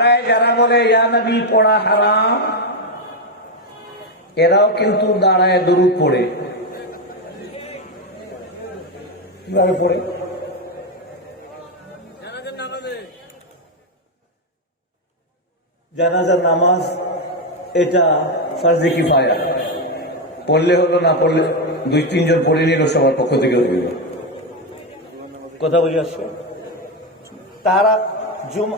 দাঁড়ায় যারা বলে, ইয়া পড়া হারাম, এরাও কিন্তু দাঁড়ায় দরুদ পড়ে। কীভাবে পড়ে। জানাজার নামাজ, এটা ফার্জে কি পায়া পড়লে হলো না পড়লে, দুই তিনজন পড়ে নিল, সবার পক্ষ থেকে গেল কথা বুঝে আসছে? তারা জুম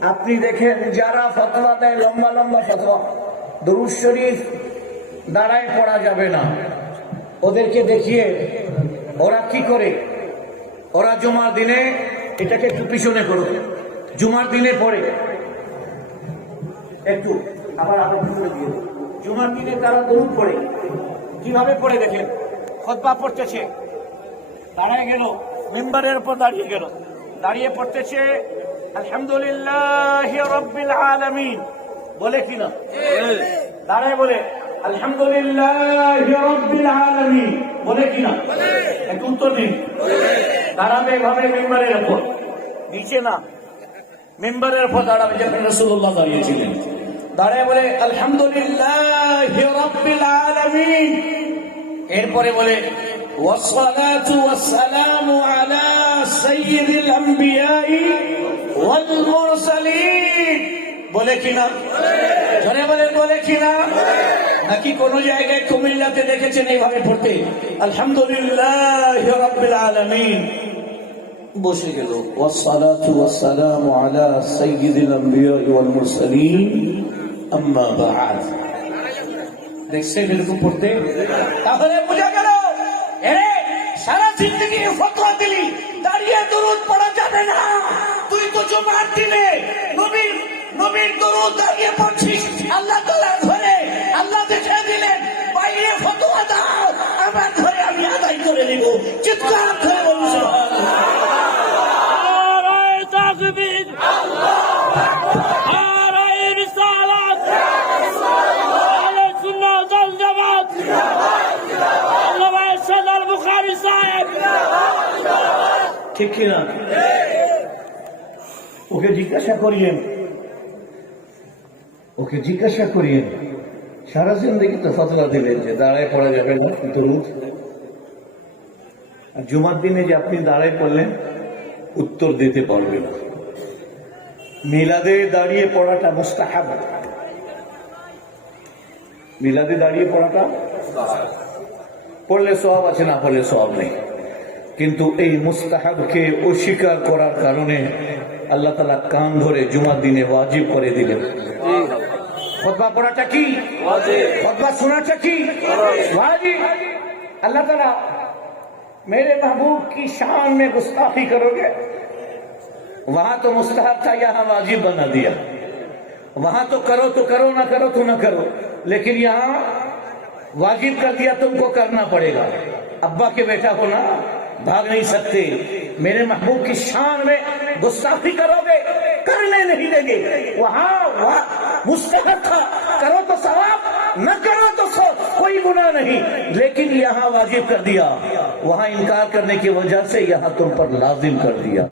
আপনি দেখেন যারা ফতোয়া দেয়, লম্বা লম্বা ফতোয়া, দরুদ শরীফ দাঁড়ায় পড়া যাবে না। ওদেরকে দেখিয়ে ওরা কি করে? ওরা জুমার দিনে এটাকে একটু পিছনে করো। জুমার দিনে পড়ে। একটু আবার জুমার দিনে তারা দরুদ পড়ে। কীভাবে পড়ে দেখেন? খতবা পড়তেছে। দাঁড়ায় গেল, মেম্বারের উপর দাঁড়িয়ে গেল। দাঁড়িয়ে পড়তেছে আলহামদুলিল্লাহ রব্বিল আলামিন বলে কিনা দাঁড়ায় বলে আলহামদুলিল্লাহ রব্বিল আলামিন বলে কিনা একটু উত্তর দিন দাঁড়াবে এভাবে মেম্বারের উপর নিচে না মেম্বারের উপর দাঁড়াবে যেখানে রসুল্লাহ দাঁড়িয়েছিলেন দাঁড়ায় বলে আলহামদুলিল্লাহ রব্বিল আলামিন এরপরে বলে والصلاة والسلام على سيد الأنبياء والمرسلين বলে কিনা ধরে বলে বলে কিনা নাকি কোন জায়গায় কুমিল্লাতে দেখেছেন এইভাবে পড়তে? আলহামদুলিল্লাহ আলমিন। বসে গেল। ওয়াসসালাতু ওয়াসসালামু আলা সাইয়্যিদিল আমবিয়া ওয়াল মুরসালিন আম্মা বা'দ। দেখছেন এরকম পড়তে? তাহলে বুঝা গেল এরে সারা জিন্দগি ফতোয়া দিলি। দাঁড়িয়ে দরুদ পড়া যাবে না। তুই তো জুমার দিনে নবীর নবীর দরুদ দাঁড়িয়ে পড়ছিস। আল্লাহ তালা ঘরে, আল্লাহ দেখে দিলেন, বাইরে ফতোয়া দাও, আমার ঘরে আমি আদায় করে নিব। চিৎকার ঠিক কিনা? ওকে জিজ্ঞাসা করিয়েন। ওকে জিজ্ঞাসা করিয়েন। সারা জিন্দগি তো ফতলা দিলেন যে দাঁড়ায় পড়া যাবে না আর জুমার দিনে যে আপনি দাঁড়ায় পড়লেন, উত্তর দিতে পারবে না। মিলাদে দাঁড়িয়ে পড়াটা মুস্তাহাব। মিলাদে দাঁড়িয়ে পড়াটা পড়লে সব আছে, না পড়লে সব নেই। কিন্তু এই মুস্তাহাবকে অস্বীকার করার কারণে আল্লাহ তালা কান ধরে জুমার দিনে ওয়াজিব করে দিলেন। পড়াটা কি? শোনাটা কি? ওয়াজিব। اللہ تعالیٰ میرے محبوب کی شان میں گستاخی کرو گے وہاں تو مستحب تھا یہاں واجب بنا دیا وہاں تو کرو تو کرو نہ کرو تو نہ کرو لیکن یہاں واجب کر دیا تم کو کرنا پڑے گا ابا کے بیٹا ہونا بھاگ نہیں سکتے۔ میرے محبوب کی شان میں گستاخی کرو گے، کرنے نہیں دیں گے۔ وہاں مستحق تھا، کرو تو ثواب، نہ کرو تو سو، کوئی گناہ نہیں۔ لیکن یہاں واجب کر دیا۔ وہاں انکار کرنے کی وجہ سے یہاں تم پر لازم کر دیا۔